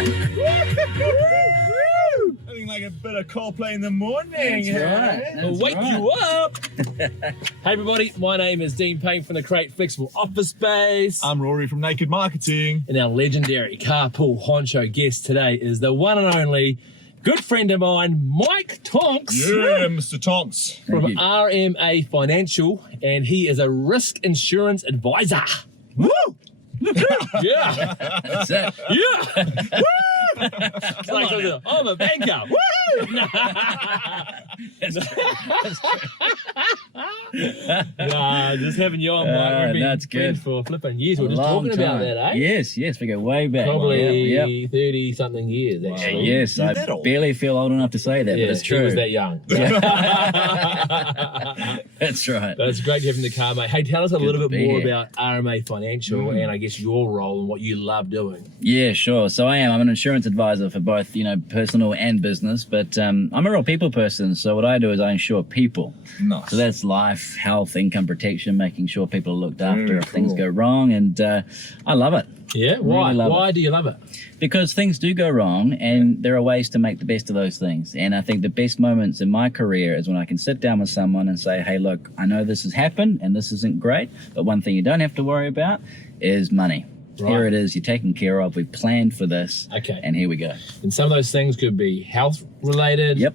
Nothing like a bit of Coldplay in the morning. That's right. We'll wake you up. Hey everybody, my name is Dean Payne from the Create Flexible Office Space. I'm Rory from Naked Marketing. And our legendary Carpool Honcho guest today is the one and only good friend of mine, Mike Tonks. Yeah, Mr. Tonks. From RMA Financial, and he is a risk insurance advisor. Woo! Yeah. That's it. Yeah. Woo! It's like, I'm a banker. Woo! Nah, just having you on, Mike. We've been that's good. friends for flipping years. We're just talking about that, eh? Yes, we go way back. Probably Yep. 30 something years, actually. Yes, I that old? barely feel old enough to say that, Yeah, but it's he true. was that young. That's right. But it's great to have him in the car, mate. Hey, tell us a little to bit be more here. about RMA Financial and I guess your role and what you love doing. Yeah, sure. So I'm an insurance advisor for both, personal and business, but I'm a real people person. So what I do is I insure people. Nice. So that's life, health, income protection, making sure people are looked after if things cool. go wrong. And I love it. Yeah? Why? Really love Why do you love it? Because things do go wrong and there are ways to make the best of those things. And I think the best moments in my career is when I can sit down with someone and say, hey, look, I know this has happened and this isn't great, but one thing you don't have to worry about is money. Right. Here it is, you're taken care of, we've planned for this, Okay. and here we go. And some of those things could be health related. Yep.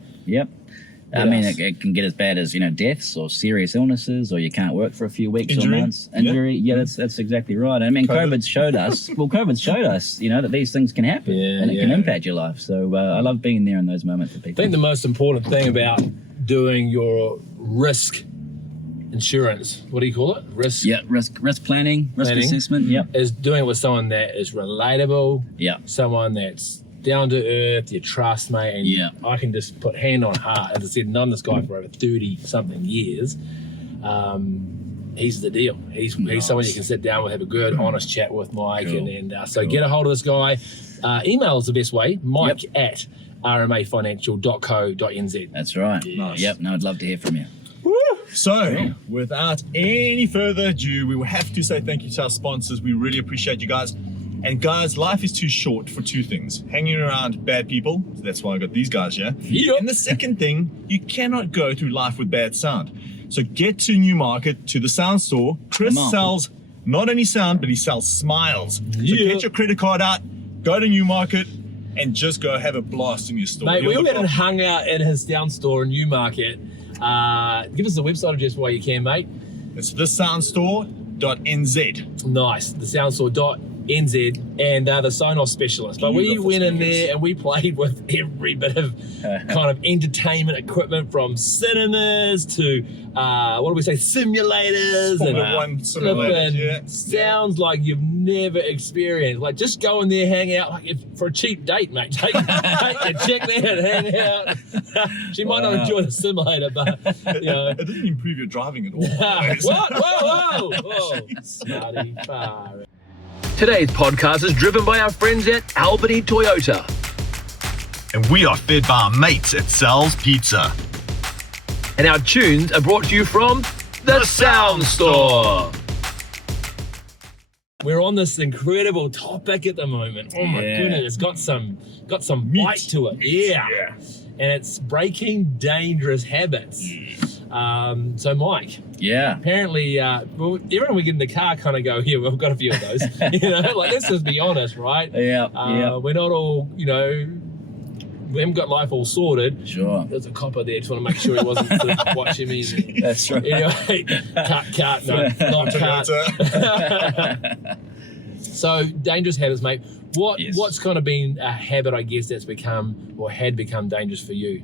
I What mean, else? it can get as bad as, deaths or serious illnesses, or you can't work for a few weeks Injury. or months. Injury, yeah, that's exactly right. I mean, COVID's showed us, that these things can happen and it can impact your life. So I love being there in those moments for I people. think the most important thing about doing your risk insurance, what do you call it? Risk Yeah, risk planning, risk Planning. assessment. Yep. is doing it with someone that is relatable, Yeah. someone that's down to earth, you trust, mate, and Yeah. I can just put hand on heart. As I said, known this guy for over 30 something years. He's the deal. He's someone you can sit down with, have a good, honest chat with, Mike. Cool. So get a hold of this guy. Email is the best way, Mike at rmafinancial.co.nz. That's right. Nice. Yep. No, I'd love to hear from you. So, without any further ado, we will have to say thank you to our sponsors. We really appreciate you guys. And guys, life is too short for two things. Hanging around bad people, so that's why I got these guys here. Yep. And the second thing, you cannot go through life with bad sound. So get to Newmarket, to the sound store. Chris Come on. sells not only sound, but he sells smiles. So Yeah. get your credit card out, go to Newmarket, and just go have a blast in your store. Mate, we You'll all went look and hung out in his sound store in Newmarket. Give us the website address while you can, mate. It's thesoundstore.nz. Nice, the soundstore.nz and the sign-off specialist. But we Beautiful went in speakers. there and we played with every bit of kind of entertainment equipment, from cinemas to what do we say, simulators, Formula One simulators, flipping yeah. sounds like you've never experienced. Like, just go in there, hang out, like for a cheap date, mate. Take your chick there and hang out. She might not enjoy the simulator, but It doesn't improve your driving at all. What? Whoa! Smarty far. Today's podcast is driven by our friends at Albany Toyota. And we are fed by our mates at Sal's Pizza. And our tunes are brought to you from The Sound Store. We're on this incredible topic at the moment. Oh my Yeah. goodness, it's got some bite to it. Yeah. And it's breaking dangerous habits. So Mike, Yeah. apparently, everyone we get in the car kind of go, yeah, we've got a few of those. Like, let's just be honest, right? Yeah. We're not all, we haven't got life all sorted. Sure. There's a copper there, just want to make sure he wasn't sort of watching me. That's right. Anyway, cut, no, not cut. So, dangerous habits, mate. Yes. What's kind of been a habit, I guess, that's become or had become dangerous for you?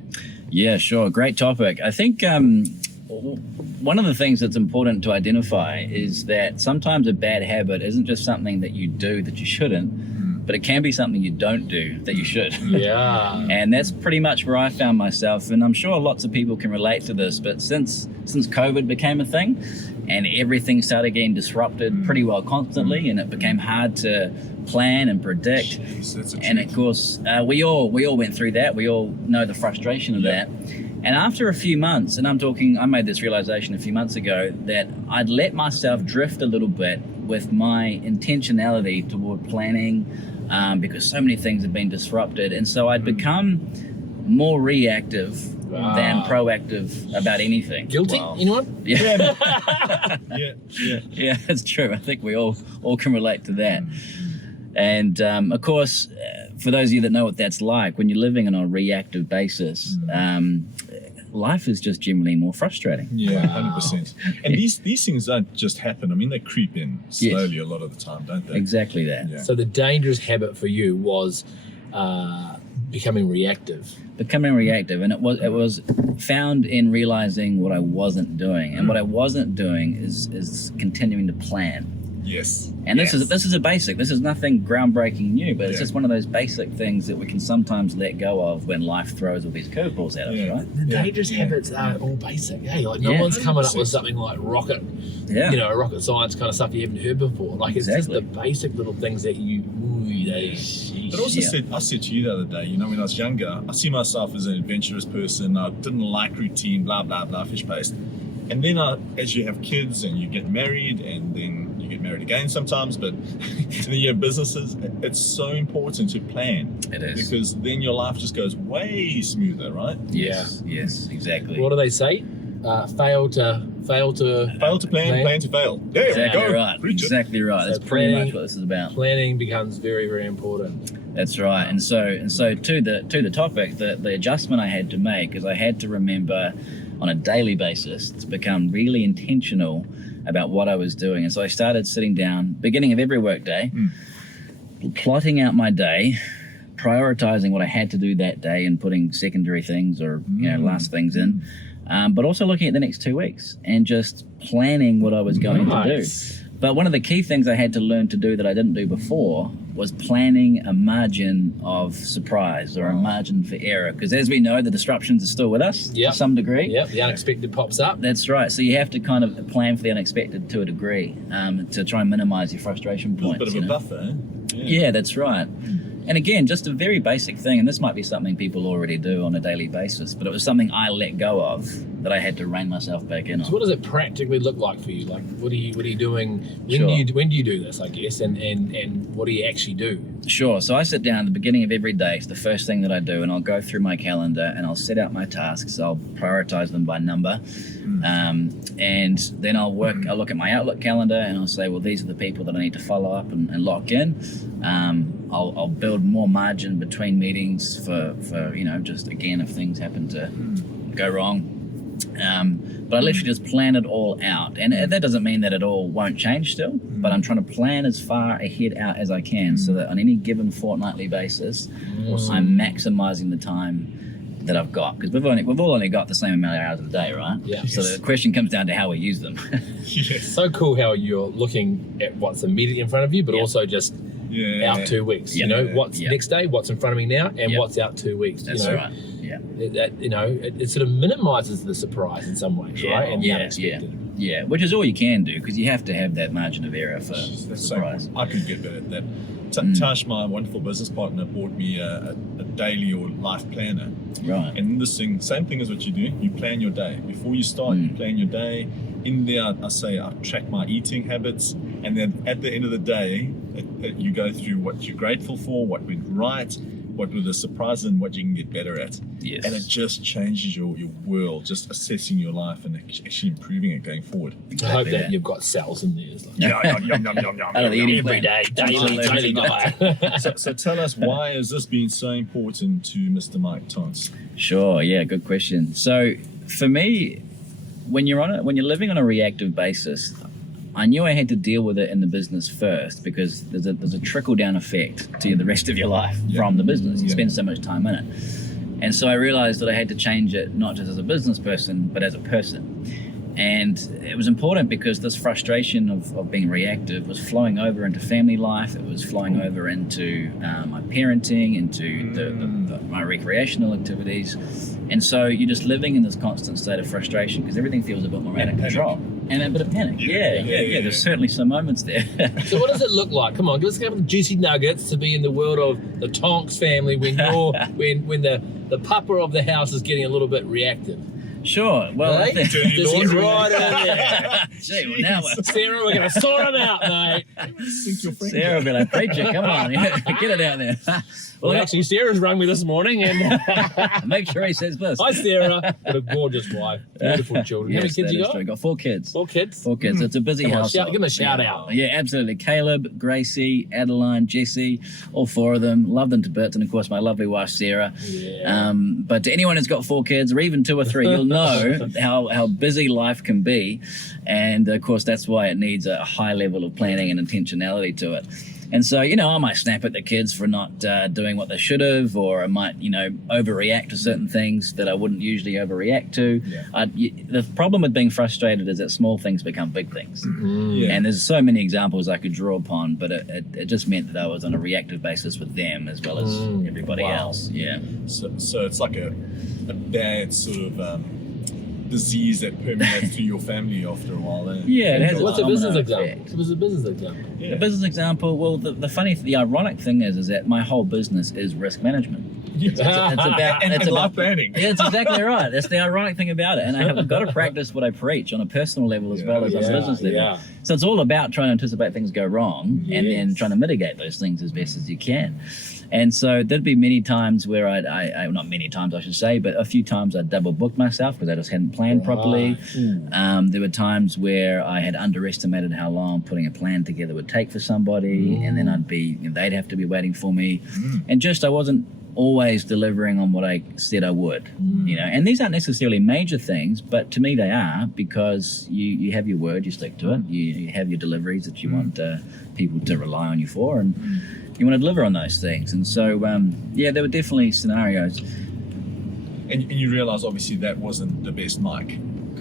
Yeah, sure. Great topic. I think one of the things that's important to identify is that sometimes a bad habit isn't just something that you do that you shouldn't, but it can be something you don't do that you should. Yeah. And that's pretty much where I found myself. And I'm sure lots of people can relate to this, but since COVID became a thing and everything started getting disrupted pretty well constantly, and it became hard to plan and predict. Jeez, that's a And treat. of course, we all went through that. We all know the frustration of that. And after a few months, and I made this realization a few months ago, that I'd let myself drift a little bit with my intentionality toward planning, because so many things have been disrupted. And so I'd become more reactive than proactive about anything. Guilty? Wow. Anyone? Yeah. Yeah. Yeah, that's true. I think we all can relate to that. And of course, for those of you that know what that's like, when you're living on a reactive basis, life is just generally more frustrating. Yeah, 100%. And these things don't just happen. I mean, they creep in slowly a lot of the time, don't they? Exactly that. Yeah. So the dangerous habit for you was becoming reactive. Becoming reactive, and it was found in realizing what I wasn't doing, and what I wasn't doing is continuing to plan. Yes. And this is a basic. This is nothing groundbreaking new, but it's Yeah. just one of those basic things that we can sometimes let go of when life throws all these curveballs at us, Yeah. right? The dangerous habits are all basic. Hey, like no one's coming up with something like rocket, rocket science kind of stuff you haven't heard before. Like it's just the basic little things that you. But also I said to you the other day, you know, when I was younger, I see myself as an adventurous person. I didn't like routine, blah, blah, blah, fish-paced. And then as you have kids and you get married, and then you get married again sometimes, but then you have businesses, it's so important to plan. It is. Because then your life just goes way smoother, right? Yes, exactly. What do they say? Fail to Fail to plan, plan to fail. Yeah, Exactly go. right. Preach it. Exactly right. So That's pretty planning- much what this is about. planning becomes very, very important. That's right. And so to the topic, the adjustment I had to make is I had to remember on a daily basis to become really intentional about what I was doing. And so I started sitting down, beginning of every workday, plotting out my day, prioritizing what I had to do that day and putting secondary things or last things in. But also looking at the next 2 weeks and just planning what I was going to do. But one of the key things I had to learn to do that I didn't do before was planning a margin of surprise or a margin for error. Because as we know, the disruptions are still with us to some degree. Yep, the unexpected pops up. That's right. So you have to kind of plan for the unexpected to a degree to try and minimize your frustration A points. bit of a buffer, eh? Yeah, that's right. And again, just a very basic thing, and this might be something people already do on a daily basis, but it was something I let go of that I had to rein myself back in on. So what does it practically look like for you? Like what are you doing? Sure. When do you do this, I guess, and what do you actually do? Sure. So I sit down at the beginning of every day. It's the first thing that I do, and I'll go through my calendar and I'll set out my tasks. I'll prioritize them by number, and then I'll look at my Outlook calendar and I'll say, well, these are the people that I need to follow up and lock in. I'll build more margin between meetings for just again if things happen to go wrong. But I literally just plan it all out, and that doesn't mean that it all won't change still, but I'm trying to plan as far ahead out as I can so that on any given fortnightly basis I'm maximizing the time that I've got, because we've all only got the same amount of hours a day, right? Yeah. So the question comes down to how we use them. Yes. So cool how you're looking at what's immediately in front of you, but also just out 2 weeks. Yeah. You know, what's next day, what's in front of me now, and what's out 2 weeks. That's right. Yeah. It sort of minimizes the surprise in some ways, right? And the unexpected. Yeah, which is all you can do, because you have to have that margin of error for That's surprise. I could get better at that. Tash, my wonderful business partner, bought me a daily or life planner. Right. And this thing, same thing as what you do, you plan your day. Before you start, you plan your day. In there, I track my eating habits. And then at the end of the day, you go through what you're grateful for, what went right, what were the surprises, and what you can get better at. Yes. And it just changes your world, just assessing your life and actually improving it going forward. I hope that you've got cells in there. It's like, Yum. Out of the eating every plan. day, daily diet. So tell us, why has this been so important to Mr. Mike Tonks? Sure. Yeah. Good question. So for me, when you're living on a reactive basis, I knew I had to deal with it in the business first, because there's a trickle down effect to the rest of your life from the business. You spend so much time in it. And so I realized that I had to change it, not just as a business person, but as a person. And it was important because this frustration of being reactive was flowing over into family life. It was flowing over into my parenting, into my recreational activities. And so you're just living in this constant state of frustration because everything feels a bit more out of control. And a bit of panic. Yeah. There's certainly some moments there. So what does it look like? Come on, give us a couple of juicy nuggets to be in the world of the Tonks family when you're when the papa of the house is getting a little bit reactive. Sure. Well, I Hey? think. Dirty Just get laundry. right in there. Gee, well, now we're- Sarah, we're going to sort them out, mate. Sink your friend. Sarah will be like, preacher, come on, get it out there. Well, actually, Sarah's rung me this morning, and make sure he says this. hi, Sarah. What a gorgeous wife, beautiful children. How many Yes, kids that you is got? true. Got 4 kids. 4 kids. 4 kids. It's a busy Come on, house. give them a shout out. Yeah, absolutely. Caleb, Gracie, Adeline, Jesse, all 4 of them. Love them to bits. And of course, my lovely wife, Sarah. Yeah. But to anyone who's got 4 kids, or even 2 or 3, you'll know how busy life can be. And of course, that's why it needs a high level of planning and intentionality to it. And so, I might snap at the kids for not doing what they should have, or I might, overreact to certain things that I wouldn't usually overreact to. Yeah. The problem with being frustrated is that small things become big things. Yeah. And there's so many examples I could draw upon, but it just meant that I was on a reactive basis with them as well as everybody Wow. else. Yeah. So it's like a bad sort of disease that permeates through your family after a while. Yeah, it has What's a domino business example? effect. What's a business example? Yeah. A business example, well, the ironic thing is that my whole business is risk management. It's about and it's life about planning. Yeah, it's exactly right. That's the ironic thing about it. And I have got to practice what I preach on a personal level as well as on a business level. Yeah. So it's all about trying to anticipate things go wrong and then Yes. trying to mitigate those things as best as you can. And so there'd be many times where I not many times I should say, but a few times I'd double booked myself because I just hadn't planned properly. There were times where I had underestimated how long putting a plan together would take for somebody, and then they'd have to be waiting for me, and just I wasn't always delivering on what I said I would, and these aren't necessarily major things, but to me they are, because you have your word, you stick to it, you have your deliveries that you want people to rely on you for, and you want to deliver on those things. And so there were definitely scenarios. And you realise obviously that wasn't the best Mike.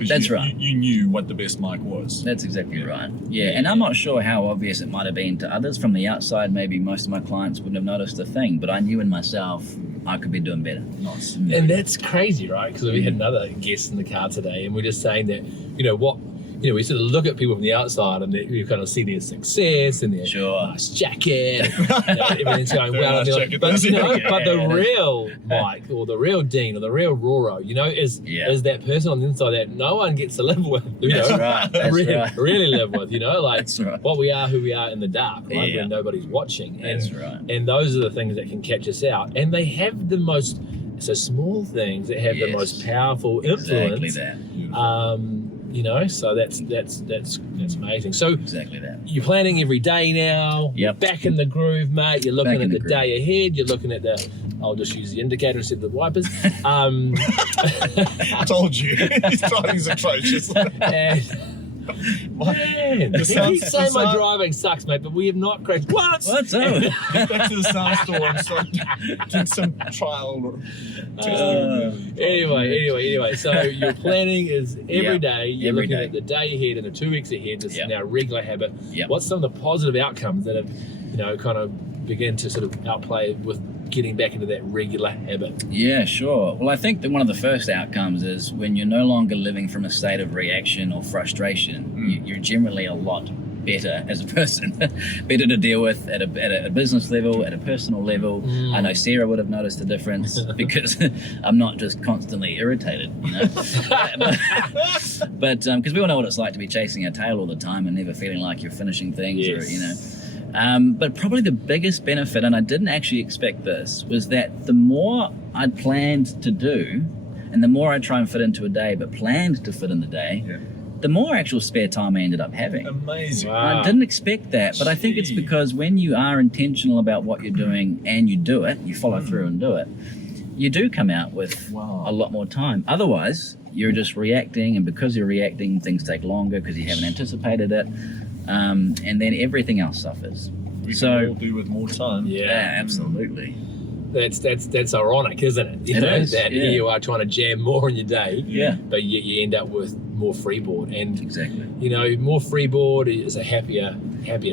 That's right. You knew what the best Mike was. That's exactly right. Yeah, and I'm not sure how obvious it might have been to others. From the outside, maybe most of my clients wouldn't have noticed a thing, but I knew in myself I could be doing better. Nice. And that's crazy, right? Because we had another guest in the car today, and we're just saying that, we sort of look at people from the outside and we kind of see their success and their nice jacket, everything's going well. And Nice like, jacket, but doesn't it? but the real Mike or the real Dean or the real Roro, is that person on the inside that no one gets to live with. That's right. That's right. Really live with, like That's right. what we are, who we are in the dark, right? Yeah. When nobody's watching. That's right. And those are the things that can catch us out. And they have the most, small things that have the Yes. most powerful influence. Exactly that. So that's amazing. So Exactly that. you're planning every day now. Yep. You're back in the groove, mate. You're looking Back at in the the day ahead. You're looking at I'll just use the indicator instead of the wipers. I told you. His driving's atrocious. Man, he sound- keeps saying the my sound- driving sucks, mate, but we have not crashed once. What's up? Get back to the sound store and start doing some trial. Anyway, so your planning is every day. You're every looking day. at the day ahead and the 2 weeks ahead. This is Yep. now a regular habit. Yep. What's some of the positive outcomes that have, kind of begin to sort of outplay with getting back into that regular habit? Yeah, sure. Well, I think that one of the first outcomes is when you're no longer living from a state of reaction or frustration, you're generally a lot better as a person, better to deal with at a business level, at a personal level. I know Sarah would have noticed the difference because I'm not just constantly irritated, but because we all know what it's like to be chasing our tail all the time and never feeling like you're finishing things, Yes. But probably the biggest benefit, and I didn't actually expect this, was that the more I'd planned to do, and the more I try and fit into a day, but planned to fit in the day, the more actual spare time I ended up having. Amazing. Wow. I didn't expect that, but I think it's because when you are intentional about what you're doing and you do it, you follow through and do it, you do come out with a lot more time. Otherwise, you're just reacting, and because you're reacting, things take longer because you haven't anticipated it, and then everything else suffers. We can all do with more time. Yeah. Absolutely. That's ironic, isn't it? It is, That yeah. here you are trying to jam more in your day, Yeah. but yet you end up with more freeboard. And Exactly. more freeboard is a happier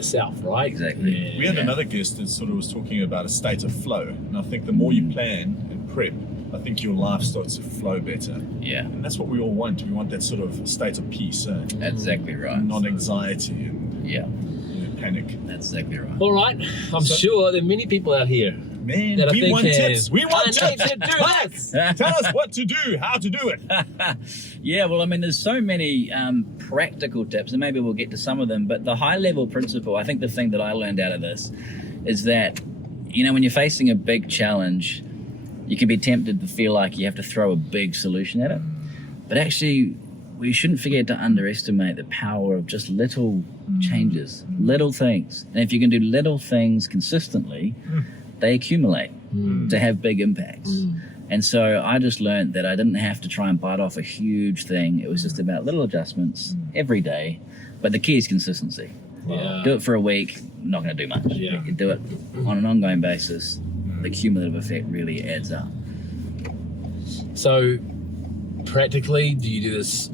self, right? Exactly. Yeah. We had another guest that sort of was talking about a state of flow. And I think the more you plan and prep, I think your life starts to flow better. Yeah. And that's what we all want. We want that sort of state of peace, Exactly right. not anxiety and Yeah. panic. That's exactly right. All right. I'm sure there are many people out here man. that I We think want can, tips. We want I need tips. to do this. Tell us what to do, how to do it. Yeah, well, I mean, there's so many practical tips, and maybe we'll get to some of them, but the high-level principle, I think the thing that I learned out of this is that, you know, when you're facing a big challenge, you can be tempted to feel like you have to throw a big solution at it. But actually, we shouldn't forget to underestimate the power of just little changes, little things. And if you can do little things consistently, they accumulate to have big impacts. And so I just learned that I didn't have to try and bite off a huge thing. It was just about little adjustments every day. But the key is consistency. Yeah. Do it for a week, not going to do much. Yeah. You can do it on an ongoing basis. The cumulative effect really adds up. So, practically, do you do this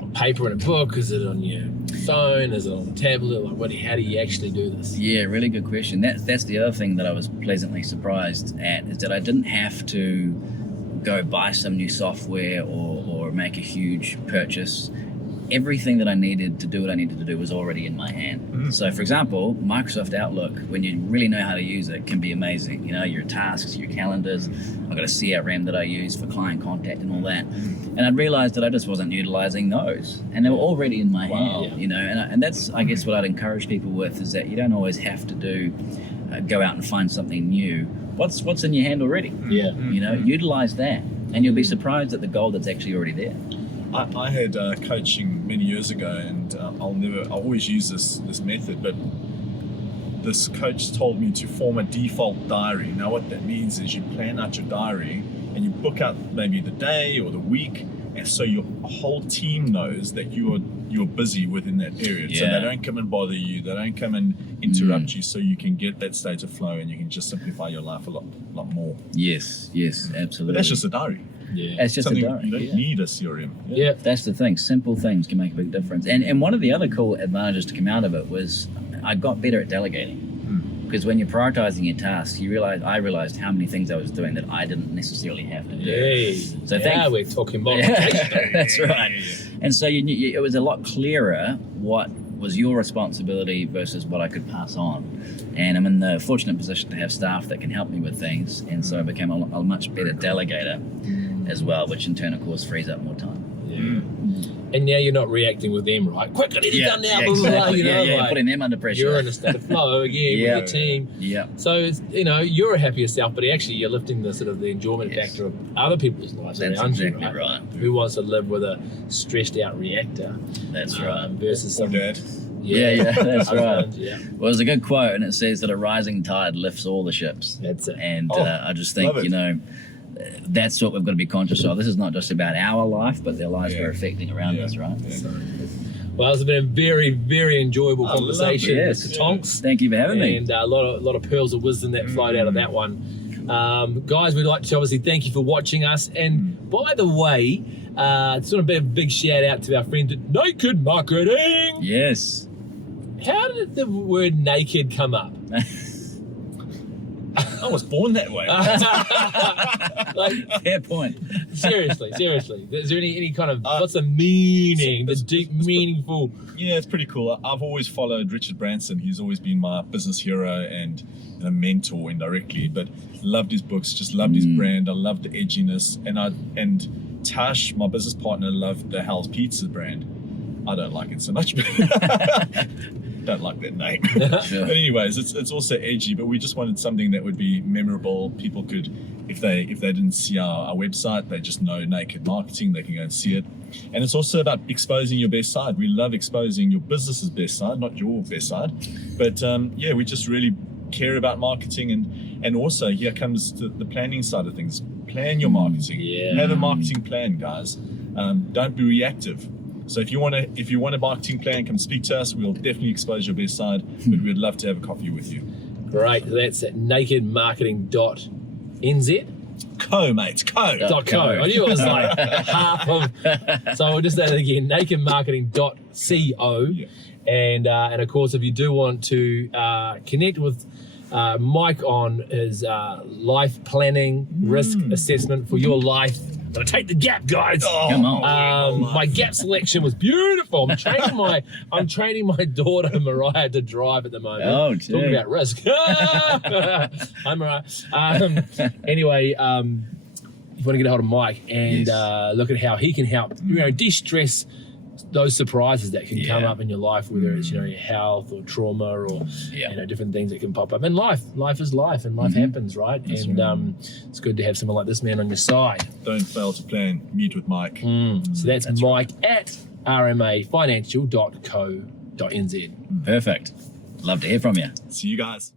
on paper in a book? Is it on your phone? Is it on a tablet? Like, how do you actually do this? Yeah, really good question. That's the other thing that I was pleasantly surprised at, is that I didn't have to go buy some new software or make a huge purchase. Everything that I needed to do what I needed to do was already in my hand. So, for example, Microsoft Outlook, when you really know how to use it, can be amazing. You know, your tasks, your calendars. I've got a CRM that I use for client contact and all that. And I realized that I just wasn't utilizing those. And they were already in my hand, you know. And that's, I guess, what I'd encourage people with, is that you don't always have to go out and find something new. What's in your hand already? Yeah. You know, utilize that. And you'll be surprised at the gold that's actually already there. I had coaching many years ago, and I always use this method, but this coach told me to form a default diary. Now what that means is you plan out your diary and you book out maybe the day or the week, and so your whole team knows that you're busy within that period. So they don't come and bother you, they don't come and interrupt you, so you can get that state of flow and you can just simplify your life a lot more. Yes, absolutely. But that's just a diary. Yeah. It's just Something a diary. you don't need a CRM. Yeah. That's the thing. Simple things can make a big difference. And one of the other cool advantages to come out of it was I got better at delegating. Because when you're prioritizing your tasks, I realized how many things I was doing that I didn't necessarily have to do. Hey. So now we're talking multiplication. That's right. And so it was a lot clearer what was your responsibility versus what I could pass on. And I'm in the fortunate position to have staff that can help me with things. And so I became a much better delegator as well, which in turn, of course, frees up more time. And now you're not reacting with them, right? Quick, I need it done now. Blah, blah, blah, Exactly. you know, Like, putting them under pressure. You're in a state of flow again with your team. Yeah. So, it's, you know, you're a happier self, but actually you're lifting the sort of the enjoyment factor of other people's lives That's around exactly you, right. Who wants to live with a stressed out reactor? That's right. Versus Or some dad. Yeah, that's right. husband, Yeah, Well, there's a good quote, and it says that a rising tide lifts all the ships. that's it. And Oh, I just think, love it. you know, that's what we've got to be conscious of. This is not just about our life, but the lives Yeah. we're affecting around us, right? Yeah. Well, it's been a very, very enjoyable I loved conversation, it. Yes. Mr. Tonks. Thank you for having me. And a lot of pearls of wisdom that flowed out of that one. Guys, we'd like to obviously thank you for watching us. And by the way, it's sort of a big shout out to our friends at Naked Marketing. Yes. How did the word naked come up? I was born that way. Like, Fair point. seriously. Is there any kind of, what's the meaning, the deep, meaningful? Yeah, it's pretty cool. I've always followed Richard Branson. He's always been my business hero and a mentor indirectly, but loved his books, just loved his brand. I loved the edginess, and Tash, my business partner, loved the Hell's Pizza brand. I don't like it so much, but don't like that name. Sure. But anyways, it's also edgy, but we just wanted something that would be memorable. People could, if they didn't see our website, they just know Naked Marketing, they can go and see it. And it's also about exposing your best side. We love exposing your business's best side, not your best side. But yeah, we just really care about marketing, and also here comes the planning side of things. Plan your marketing. Yeah. Have a marketing plan, guys. Don't be reactive. So if you want a marketing plan, come speak to us. We'll definitely expose your best side, but we'd love to have a coffee with you. Great, that's at nakedmarketing.nz. Co, mate, co. .co. I knew it was like half of. So I'll just say that again, nakedmarketing.co. Yeah. And of course, if you do want to connect with Mike on his life planning risk assessment for your life, gonna take the gap, guys. Come on. My gap selection was beautiful. I'm training my daughter Mariah to drive at the moment. Oh, talking gee. about risk. Hi, Mariah. Anyway, if you want to get a hold of Mike and look at how he can help, de-stress those surprises that can come up in your life, whether it's your health or trauma or different things that can pop up. And life is life, and life happens, right? That's and it's good to have someone like this man on your side. Don't fail to plan. Meet with Mike. So that's Mike at rmafinancial.co.nz. Perfect. Love to hear from you. See you guys.